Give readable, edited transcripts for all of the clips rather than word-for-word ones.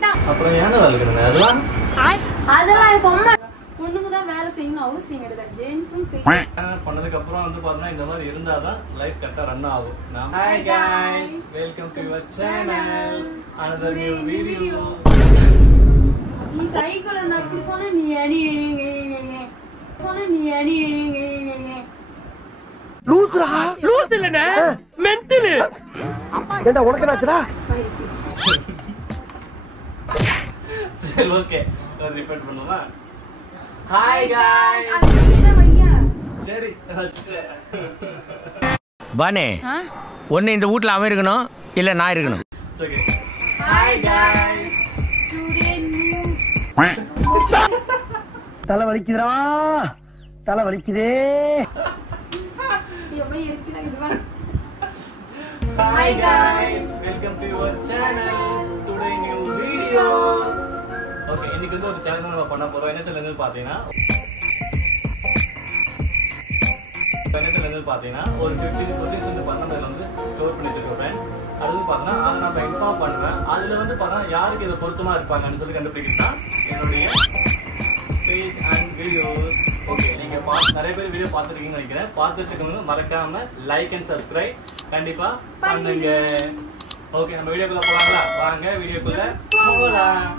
நீதான். அப்புறம் ஏன் வளர்க்கணும் அதெல்லாம்? அதெல்லாம் சொன்ன பொண்ணுக்கு தான் வேலை செய்யணும் அவசியம் கிடையாது. ஜென்ஸும் செய்யணும். பண்ணதுக்கு அப்புறம் வந்து பார்த்தா இந்த மாதிரி இருந்தாதான் லைஃப் கரெக்டா ரன் ஆகும். Hi guys, welcome to your channel. Another new video. நீ சைக்கிள் நான் அப்படி சொன்னா நீ அடி சொன்னா நீ அடி லூசுடா லூசு இல்லனே மென்டல் ஏண்டா உனக்கு என்னாச்சுடா சரி ஓகே சரி ரிப்பீட் பண்ணுமா ஹாய் गाइस சரி பானே ஒன்னு இந்த வீட்ல அவன் இருக்கணும் இல்ல நான் இருக்கணும் okay hi guys today new தலை வலிக்குதுடா தலை வலிக்குதே Hi guys, welcome to your channel. Today new video. Okay, இன்னைக்கு வந்து ஒரு சேலஞ்ச் நம்ம பண்ண போறோம். என்ன சேலஞ்ச் பாத்தீங்கன்னா ஒரு 15 questions வந்து பண்ணதுல வந்து ஸ்டோர் பண்ணி வச்சிருக்கோம் फ्रेंड्स. அது வந்து பார்த்தா அத நான் இன்ஃபார்ம் பண்ணுவேன். அதுல வந்து பார்த்தா யாருக்கு இது பொருத்தமா இருப்பாங்கன்னு சொல்லி கண்டுபிடிக்கிறதா என்னுடைய பேஜ் அண்ட் வீடியோஸ். ஓகே, நீங்க நிறைய பேர் வீடியோ பார்த்திருக்கீங்கன்னு நினைக்கிறேன். பார்த்துட்டு இருக்கவங்க மறக்காம லைக் அண்ட் சப்ஸ்கிரைப் கண்டிப்பா பண்ணுங்க. ஓகே, நம்ம வீடியோக்குள்ள போலாங்களா? வாங்க வீடியோக்குள்ள போலாம்.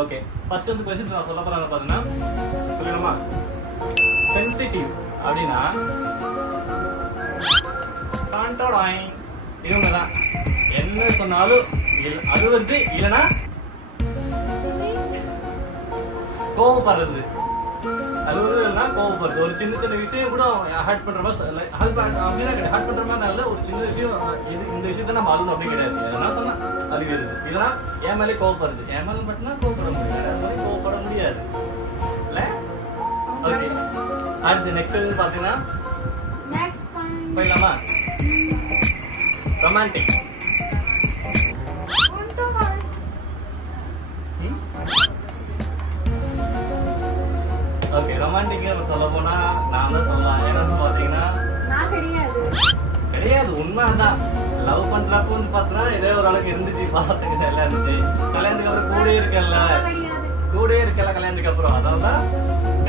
ஓகே, ஃபர்ஸ்ட் வந்து क्वेश्चन நான் சொல்ல போறேன் பாத்தீங்கன்னா சொல்லணுமா? சென்சிட்டிவ் அப்படினா கான்டோடாய் இவங்க தான் என்ன சொன்னாலும் அது வந்து இல்லனா கோவப்படுறது. அது ஒரு கோவப்படுறது. ஒரு சின்ன சின்ன விஷயம் கூட ஹர்ட் பண்ற மாதிரி ஹர்ட் பண்ற மாதிரி நல்ல ஒரு சின்ன விஷயம் இந்த விஷயத்த நம்ம அழுது அப்படி கிடையாது. எதனா சொன்னா அழுகிறது. இதெல்லாம் என் மேலே கோவப்படுறது. என் மேலே மட்டும்தான் கோவப்பட முடியாது. கோவப்பட முடியாது இல்ல? ஓகே, அடுத்து நெக்ஸ்ட் வந்து பாத்தீங்கன்னா போயிடலாமா? ரொமான்டிக். ஓகே, ரொமான்டிக் சொல்ல போனா நான் தான் சொல்லலாம். ஏன்னா பாத்தீங்கன்னா நான் கிடையாது உண்மைதான். லவ் பண்றப்ப வந்து பாத்தீங்கன்னா இதே ஒரு அளவுக்கு இருந்துச்சு, பாசங்க எல்லாம் இருந்துச்சு. கல்யாணத்துக்கு அப்புறம் கூட இருக்கல கல்யாணத்துக்கு அப்புறம் அதான்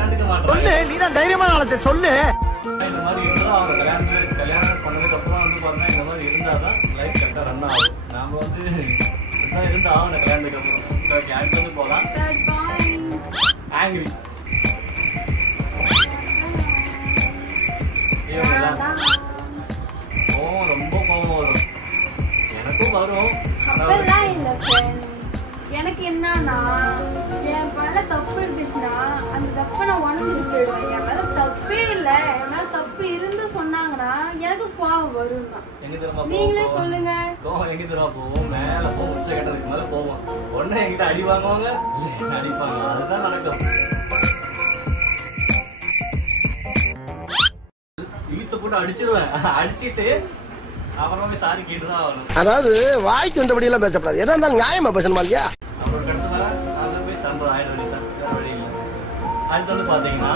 கண்டுக்க மாட்டேன். நீ தான் தைரியமான ஆளத்தை சொல்லு. இந்த மாதிரி இருந்தா அவங்க கல்யாணம் பண்ணதுக்கு அப்புறம் வந்து பாத்தீங்கன்னா இந்த மாதிரி இருந்தாதான் லைஃப் கரெக்டா ரன் ஆகும். நாம வந்து இப்பதான் இருந்தா ஆகணும் கல்யாணத்துக்கு அப்புறம். சரி, அடுத்து வந்து போலாம். ஆங்கிரி. ரொம்ப கோபம் வரும். எனக்கும் வரும். எனக்கு என்னன்னா என் மேல தப்பு இருந்துச்சுன்னா அந்த தப்பை நான் உணர்ந்து போயிடுவேன். என் மேல தப்பே இல்ல, என் மேல தப்பு இருந்து சொன்னாங்கன்னா எனக்கு கோவம் வரும் தான். நீங்களே சொல்லுங்க. கோவம் எங்க தெரியுமா போவோம்? மேல போவோம், உச்ச கட்டதுக்கு மேல போவோம். உடனே என்கிட்ட அடி வாங்குவாங்க, அடிப்பாங்க. அதுதான் நடக்கும். இழுத்து போட்டு அடிச்சிருவேன். அடிச்சிட்டு அப்புறமா சாரி கேட்டுதான் ஆகணும். அதாவது வாய்க்கு வந்தபடி எல்லாம் பேசப்படாது. எதா இருந்தாலும் நியாயமா பேசணுமா இல்லையா? அப்புறம் கட்டு மேல நான் போய் சம்பளம் ஆயிரம் வழிதான், வேற வழி இல்லை. அடுத்து வந்து பாத்தீங்கன்னா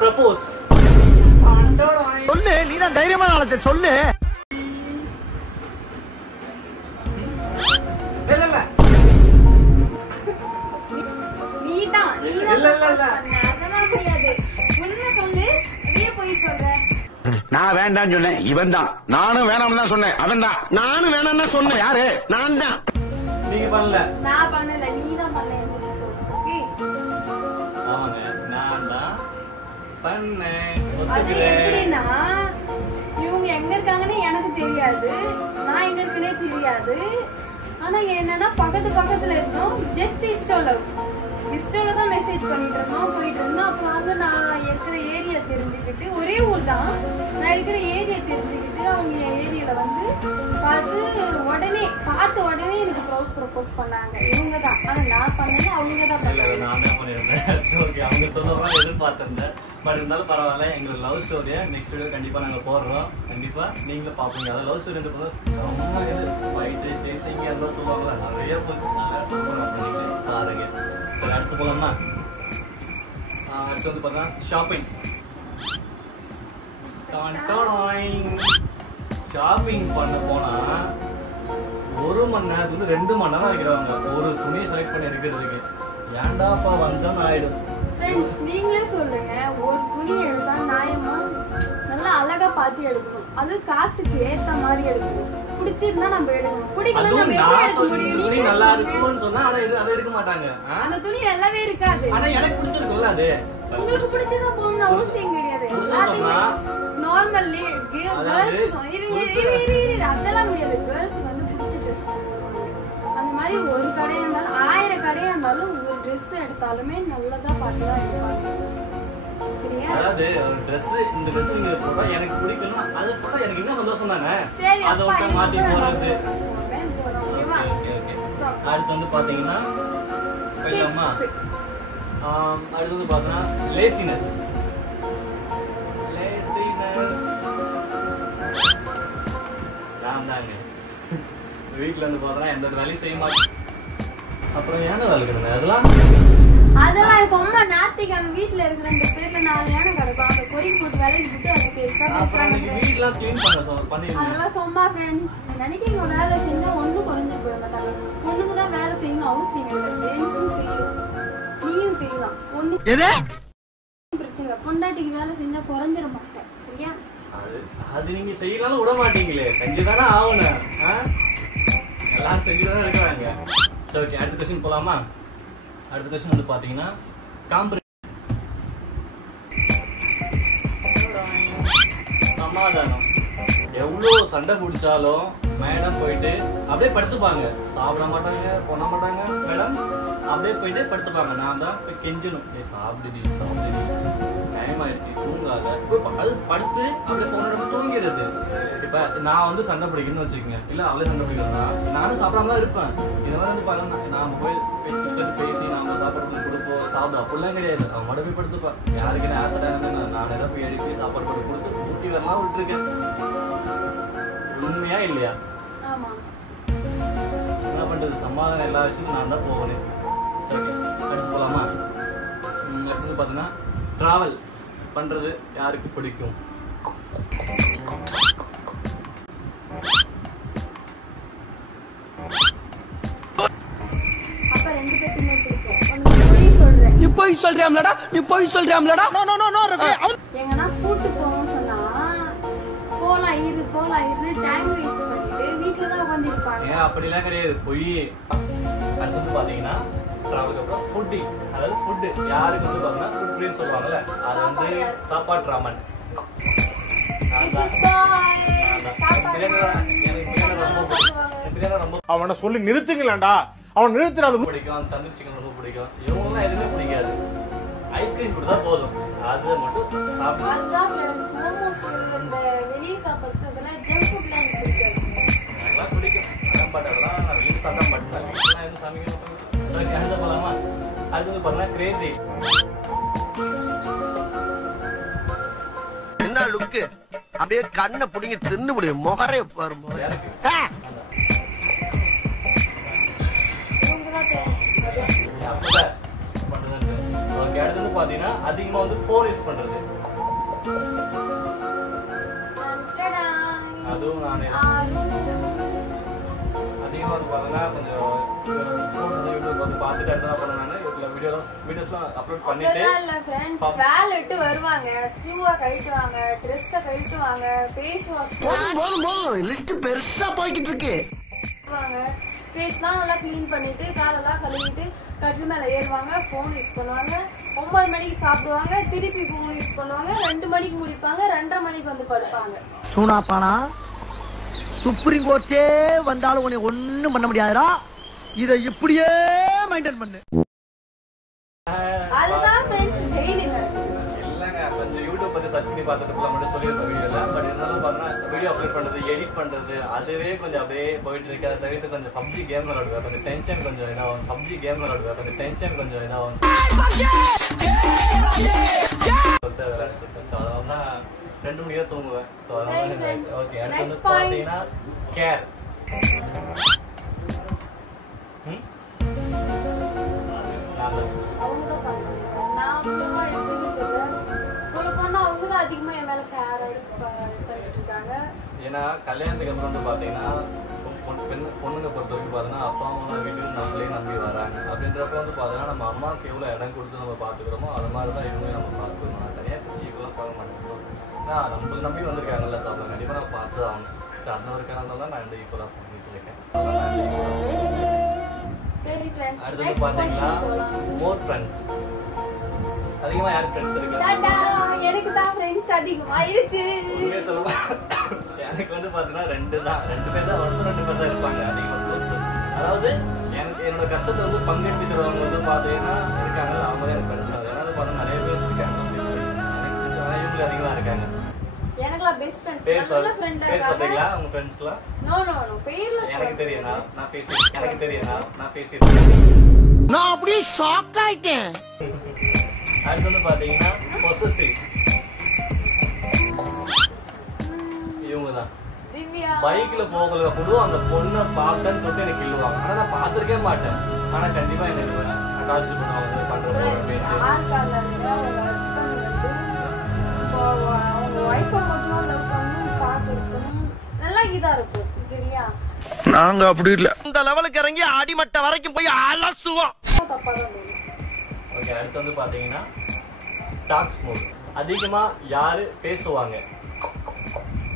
ப்ரப்போஸ். சொல்லு, நீ தான் தைரியமான ஆளத்தை சொல்லு. நீதான் அதெல்லாம் முடியாது. உண்மை சொல்லு, அதே போய் சொல்ற. நான் வேண்டான்னு சொன்னேன், இவன் தான். நானும் வேணாம்னு தான் சொன்னேன், அவன் தான். நானும் வேணாம்னு தான் சொன்னேன். யாரு? நான் தான். நீங்க பண்ணல. நான் பண்ணல, நீதான் பண்ணல. ஆமாங்க, நான் தான் பண்ணேன். அது எப்படின்னா இவங்க எங்க இருக்காங்கன்னு எனக்கு தெரியாது, நான் எங்க இருக்குன்னே தெரியாது. ஆனா என்னன்னா பக்கத்துல இருந்தோம். ஜஸ்ட் இஸ்டோல தான் மெசேஜ் பண்ணிட்டு இருந்தோம், போயிட்டு இருந்தோம். அப்புறம் வந்து நான் இருக்கிற ஏரியா தெரிஞ்சுக்கிட்டு, ஒரே ஊர் தான், நான் இருக்கிற ஏரியா தெரிஞ்சுக்கிட்டு அவங்க ஏரியால வந்து பார்த்து உடனே எனக்கு ப்ரப்போஸ் பண்ணாங்க. இவங்க தான். ஆனா நான் பண்ணது அவங்க தான் பண்ணாங்க. நான் தான் பண்ணிருந்தேன். அவங்க சொல்றவங்க எதிர்பார்த்திருந்தேன். பட் இருந்தாலும் பரவாயில்ல. எங்களுக்கு லவ் ஸ்டோரியை நெக்ஸ்ட் வீடியோ கண்டிப்பா நாங்க போடுறோம். கண்டிப்பா நீங்களும் பாப்பீங்க. அதாவது லவ் ஸ்டோரி வயிற்று சேசிங்க அதெல்லாம் சொல்லுவாங்களா, நிறைய போச்சு. நல்லா சூப்பரா பண்ணிட்டு பாருங்க. சரி, அடுத்து போலாமா? அடுத்து வந்து பார்த்தா ஷாப்பிங். ஷாப்பிங் பண்ண போனா 1 மணி நேரத்துல 2 மணி நேரம் வைக்கிறாங்க ஒரு துணியை செலக்ட் பண்ணி எடுக்கிறதுக்கு. ஏண்டாப்பா வந்தான்னு ஆயிடும். ஃப்ரெண்ட்ஸ் நீங்களே சொல்லுங்க, ஒரு துணி எடுத்தா நியாயமா நல்லா அழகா பார்த்து எடுக்கணும். அது காசுக்கு ஏத்த மாதிரி எடுக்கணும். பிடிச்சிருந்தா நம்ம எடுக்கணும், பிடிக்கல நம்ம எப்படி எடுக்க முடியும்? துணி நல்லா இருக்குன்னு சொன்னா அதை எடுக்க மாட்டாங்க. அந்த துணி நல்லாவே இருக்காது. ஆனா எனக்கு பிடிச்சிருக்குல்ல அது. உங்களுக்கு பிடிச்சதா போகணும்னு அவசியம் கிடையாது. நார்மல்லி கேர்ள்ஸ் அதெல்லாம் முடியாது. கேர்ள்ஸ்க்கு வந்து பிடிச்ச ட்ரெஸ் அந்த மாதிரி ஒரு கடையா இருந்தாலும் 1000 கடையா இருந்தாலும் ஒரு ட்ரெஸ் எடுத்தாலுமே நல்லதா பார்த்துதான் எடுப்பாங்க. சரியா? அதாவது ஒரு Dress இந்த Dress நீங்க போட்டா எனக்கு பிடிக்கணும், அது போட்டா எனக்கு இன்னும் சந்தோஷம் தானே. சரி அத அப்பா விட்டு மாத்தி போறது. ஓகேவா? அடுத்து வந்து பாத்தீங்கன்னா போயிடலாமா? அடுத்து வந்து பார்த்தா லேசினஸ். நான் தாங்க வீட்டுல இருந்து பார்த்தா எந்த வேலையும் செய்ய மாட்டேன். அப்புறம் ஏன வேலை கிடந்தேன் அதெல்லாம் சும்மா நாத்திக்காம வீட்டுல இருக்கிற 2 பேர்ல 4 யானை கிடக்கும். அந்த பொறிக்கு போட்டு வேலைக்கு விட்டு அவங்க வீட்டுலாம் கிளீன் பண்ண அதெல்லாம் சும்மா ஃப்ரெண்ட்ஸ் நினைக்கிறீங்க வேலை செஞ்சா ஒன்றும் குறைஞ்சு போட மாட்டாங்க. பொண்ணுக்கு தான் வேலை செய்யணும் அவசியம் கிடையாது. ஜென்ஸும் செய்யணும், நீயும் செய்யலாம். ஒண்ணு பிரச்சனை இல்லை. பொண்டாட்டிக்கு வேலை செஞ்சா குறைஞ்சிட மாட்டேன். சரியா? அது நீங்க செய்யலாம் விட மாட்டீங்களே, செஞ்சுதானே ஆகணும். எல்லாரும் செஞ்சுதானே இருக்கிறாங்க. சரி ஓகே, அடுத்த கொஸ்டின் போலாமா? அடுத்த கொஸ்டின் வந்து பாத்தீங்கன்னா சமாதானம். எவ்வளோ சண்டை பிடிச்சாலும் மேடம் போயிட்டு அப்படியே படுத்துப்பாங்க. சாப்பிட மாட்டாங்க, பண்ண மாட்டாங்க. மேடம் அப்படியே போயிட்டு படுத்துப்பாங்க. நான் தான் போய் கெஞ்சணும், சாப்பிடுதி டைம் ஆயிடுச்சு தூங்காத. அது படுத்து அப்படியே போன தூங்கிறது. இப்ப நான் வந்து சண்டை பிடிக்கணும்னு வச்சுக்கோங்க, இல்ல அவளே சண்டை பிடிக்கிறதா நானும் சாப்பிடாம தான் இருப்பேன். இது மாதிரி வந்து பாருங்க, நாம போய் பேசி நாம சாப்பாடு கொடுப்போம், சாப்பிடும் அப்படிலாம் கிடையாது. அவன் மட்டும் போய் படுத்துப்பான். யாருக்கு என்ன ஆசை இருந்தா நான் ஏதாவது போய் எழுப்பி சாப்பாடு போட்டு கொடுத்து ஊட்டி வரலாம் விட்டுருக்கேன். உண்மையா இல்லையா? என்ன பண்றது, சமாதானம் எல்லா விஷயமும் நான் தான் போகணும். சரி அடுத்து போலாமா? அடுத்து பாத்தீங்கன்னா டிராவல் பண்றது யாருக்கு பிடிக்கும்? அப்ப 2 பேத்துக்குமே பிடிக்கும். நீ போய் சொல்றியாம்லடா? எங்கன்னா கூட்டு போவோம் சொன்னா போலாம் இரு டைம் வேஸ்ட் பண்ணிட்டு வீட்ல தான் உட்கார்ந்து இருப்பாங்க. ஏன் அப்படிலாம் கிடையாது, போய் அடுத்து வந்து பாத்தீங்கன்னா டிராவலுக்கு அப்புறம் ஃபுட்டிங். அதாவது ஃபுட் யாருக்கு வந்து பாத்தீங்கன்னா ஃபுட் ஃப்ரீன்னு சொல்லுவாங்கல்ல, அது வந்து சாப்பாடு ராமன். அவனை சொல்லி நிறுத்துங்களேன்டா, அவன் நிறுத்துறது பிடிக்கும். தந்தூரி சிக்கன் ரொம்ப பிடிக்கும். இவங்கெல்லாம் எதுவுமே பிடிக்காது. ஐஸ்கிரீம் கொடுத்தா போதும், அது மட்டும் சாப்பிடுவோம். அதுதான் ஃப்ரெண்ட்ஸ். மோமோஸ் இந்த வெளிய சாப்பிடுறது அதெல்லாம் ஜங்க் ஃபுட்லாம் எனக்கு பிடிக்காது. அதெல்லாம் பிடிக்கும். அதான் பட் அதெல்லாம் நான் வீட்டு சாப்பிட மாட்டேன். வீட்டுலாம் எதுவும் சமைக்க அடுத்த போலாமா? அடுத்து வந்து பாத்தீங்கன்னா கிரேசி. என்ன லுக்கு, அப்படியே கண்ணை புடிங்க தின்னு முடியும் முகரே பாருங்க. அடுத்தது பாத்தீங்கன்னா அதிகமா வந்து போன் யூஸ் பண்றது. அதுவும் நானே அதிகமா வந்து பாத்தீங்கன்னா கொஞ்சம் யூடியூப் வந்து பார்த்துட்டு என்ன பண்ணுவேன், வீடியோஸ்லாம் அப்லோட் பண்ணிட்டு வேலை விட்டு வருவாங்க, ஷூவை கழட்டுவாங்க, ட்ரெஸ்ஸை கழட்டுவாங்க, ஃபேஸ் வாஷ் போதும் லிஸ்ட் பெருசா போய்கிட்டு இருக்கு. ஃபேஸ்லாம் நல்லா க்ளீன் பண்ணிட்டு காலெல்லாம் கழுவிட்டு கட்டில் மேலே ஏறுவாங்க, ஃபோன் யூஸ் பண்ணுவாங்க. 9 மணிக்கு சாப்பிடுவாங்க, திருப்பி ஃபோன் யூஸ் பண்ணுவாங்க. 2 மணிக்கு முடிப்பாங்க, 2:30 மணிக்கு வந்து படுப்பாங்க. சூனாப்பானா சுப்ரீம் கோர்ட்டே வந்தாலும் உன்னை ஒண்ணும் பண்ண முடியாதுடா. இதை இப்படியே மெயின்டைன் பண்ணு. அதுதான் ஃப்ரெண்ட்ஸ் டெய்லி இல்லங்க. கொஞ்சம் யூடியூப் பத்தி சர்ச் பண்ணி பார்த்துட்டு மட்டும் சொல்லியிருப்பேன் வீடியோல. பட் இருந்தாலும் பார்த்தீங்கன்னா வீடியோ அப்லோட் பண்றது, எடிட் பண்றது அதுவே கொஞ்சம் அப்படியே போயிட்டு இருக்கு. அதை தவிர்த்து கொஞ்சம் பப்ஜி கேம் விளையாடுவேன், கொஞ்சம் டென்ஷன் கொஞ்சம் இதாகும். பப்ஜி கேம் விளையாடுவேன், கொஞ்சம் டென்ஷன் கொஞ்சம் இதாகும். அதனால தான் 2 மணிக்கு தான் தூங்குவேன். ஸோ அதனால ஓகே. அடுத்து வந்து பார்த்தீங்கன்னா கேர். அதிகமா என் மேல கேர் பண்ணிட்டு இருக்காங்க. ஏன்னா கல்யாணத்துக்கு அப்புறம் வந்து பாத்தீங்கன்னா ரொம்ப பொண்ணுங்க பொறுத்த வரைக்கும் பார்த்தீங்கன்னா அப்பா அம்மா வீட்டுக்கு நம்மளே நம்பி வராங்க. அப்படின்றப்ப வந்து பார்த்தீங்கன்னா நம்ம அம்மாவுக்கு எவ்வளோ இடம் கொடுத்து நம்ம பார்த்துக்கிறோமோ அது மாதிரி தான் இவங்க நம்ம பார்த்துக்கணும். தனியாக பிரிச்சு இப்போலாம் பார்க்க மாட்டேன். ஸோ நம்மளுக்கு நம்பி வந்திருக்காங்கல்ல, ஸோ அப்போ கண்டிப்பாக நான் பார்த்து தான் ஆகணும். ஸோ அந்த ஒரு காரணம் தான் நான் இந்த இப்போ தான் பண்ணிட்டு இருக்கேன். அடுத்தது பார்த்தீங்கன்னா மோர் ஃப்ரெண்ட்ஸ். அதிகமா யார் ஃப்ரெண்ட்ஸ் இருக்காங்க? எனக்கு தான் ஃப்ரெண்ட்ஸ் அதிகமா இருக்கு. உண்மையா சொல்லுவா, எனக்கு வந்து பாத்தீங்கன்னா ரெண்டு பேர் தான், ஒருத்தர் 2 பேர் தான் இருப்பாங்க அதிகமா க்ளோஸ். அதாவது எனக்கு என்னோட கஷ்டத்தை வந்து பங்கெடுத்துக்கிறவங்க வந்து பாத்தீங்கன்னா இருக்காங்கல்ல, அவங்க தான் எனக்கு ஃப்ரெண்ட்ஸ். அதனால பார்த்தா நிறைய பேர் இருக்காங்க. இவங்க அதிகமா இருக்காங்க. எனக்குலாம் பெஸ்ட் ஃப்ரெண்ட்ஸ், நல்ல ஃப்ரெண்டா இருக்காங்க. சொல்றீங்களா உங்க ஃப்ரெண்ட்ஸ்லாம்? நோ பேர்ல எனக்கு தெரியும், நான் பேசிட்டேன். நான் அப்படியே ஷாக் ஆயிட்டேன். அடுத்து வந்து பாத்தீங்கன்னா பொசசிவ். இவங்க தான் திவ்யா. பைக்ல போகல கூட அந்த பொண்ணை பார்த்தேன்னு சொல்லிட்டு எனக்கு கிள்ளுவாங்க. ஆனா நான் பார்த்திருக்கே மாட்டேன். ஆனா கண்டிப்பா என்ன டார்ச்சர் பண்ணுவாங்க, பண்றது அப்படின்னு. அவங்க வைஃபை மட்டும் லவ் பண்ணணும், பார்க்கணும், நல்லா இதா இருக்கும். சரியா? நாங்க அப்படி இல்ல, இந்த லெவலுக்கு இறங்கி அடிமட்ட வரைக்கும் போய் அலசுவோம். ஓகே, அடுத்து வந்து பாத்தீங்கன்னா டாக்ஸ் மோட். அதிகமா யாரு பேசுவாங்க?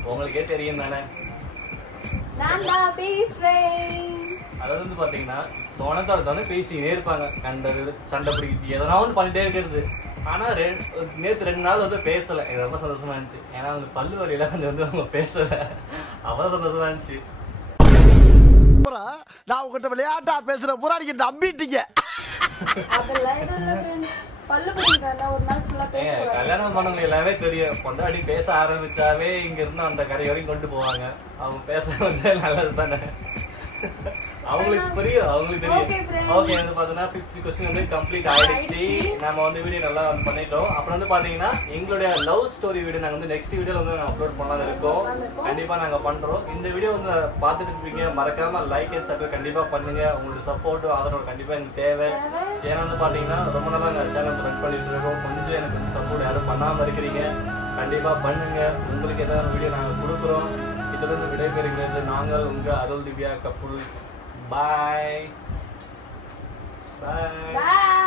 உங்களுக்கே தெரியும் தானே. நான் தான் பேசுறேன். அதாவது வந்து பாத்தீங்கன்னா தோணத்தால பேசினே இருப்பாங்க. கண்டது சண்டை பிடிக்கிறது எதனா ஒன்று பண்ணிட்டே இருக்கிறது. ஆனா நேற்று 2 நாள் வந்து பேசல. எனக்கு ரொம்ப சந்தோஷமா இருந்துச்சு. ஏன்னா அவங்க பல்லு வலியில கொஞ்சம் வந்து அவங்க பேசல. அவ்வளவு சந்தோஷமா இருந்துச்சு. நான் உங்ககிட்ட விளையாட்டா பேசுற பூரா நீங்க நம்பிட்டீங்க. அதெல்லாம் எதுவும் இல்ல ஃப்ரெண்ட்ஸ். பல்லு பிடிக்காத ஒரு நாள் ஃபுல்லா பேசுவாங்க. கல்யாணம் பண்ணவங்க எல்லாமே தெரியும். பொண்டாடி பேச ஆரம்பிச்சாவே இங்க இருந்து அந்த கரை வரைக்கும் கொண்டு போவாங்க. அவங்க பேச வந்து நல்லது தானே. அவங்களுக்கு புரியும், அவங்களுக்கு தெரியும். ஓகே, வந்து பாத்தீங்கன்னா 50 கொஸ்டின் வந்து கம்ப்ளீட் ஆயிடுச்சு. நம்ம வந்து வீடியோ நல்லா பண்ணிட்டோம். அப்புறம் வந்து பாத்தீங்கன்னா எங்களுடைய லவ் ஸ்டோரி வீடியோ நாங்க வந்து நெக்ஸ்ட் வீடியோல வந்து அப்லோட் பண்ணலாம்னு இருக்கோம். கண்டிப்பா நாங்க பண்றோம். இந்த வீடியோ வந்து பார்த்துட்டு இருப்பீங்க. மறக்காம லைக் அண்ட் சப்ஸ்கிரைப் கண்டிப்பா பண்ணுங்க. உங்களோட சப்போர்ட்டும் ஆதரவு கண்டிப்பா எனக்கு தேவை. ஏன்னா வந்து பாத்தீங்கன்னா ரொம்ப நாளா எங்க சேனல் ரன் பண்ணிட்டு இருக்கோம். கொஞ்சம் எனக்கு சப்போர்ட் யாரும் பண்ணாம இருக்கிறீங்க. கண்டிப்பா பண்ணுங்க. உங்களுக்கு ஏதாவது வீடியோ நாங்க கொடுக்குறோம். இதுல இருந்து விடைபெறுகிறது நாங்கள் உங்க Arul Divya couples. Bye. Bye. Bye.